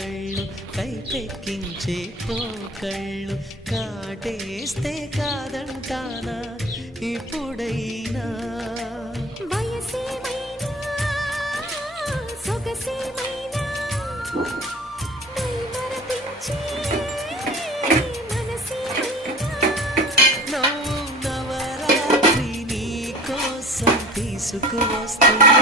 కళ్ళు కైపెక్కించే పోకళ్ళు కాటేస్తే కాదంటానా ఇప్పుడైనా వయసేమైనా సొగసేమైనా మరపించే మనసేమైనా నవ్వు నవరాత్రి నీ కోసం తీసుకువస్తున్నా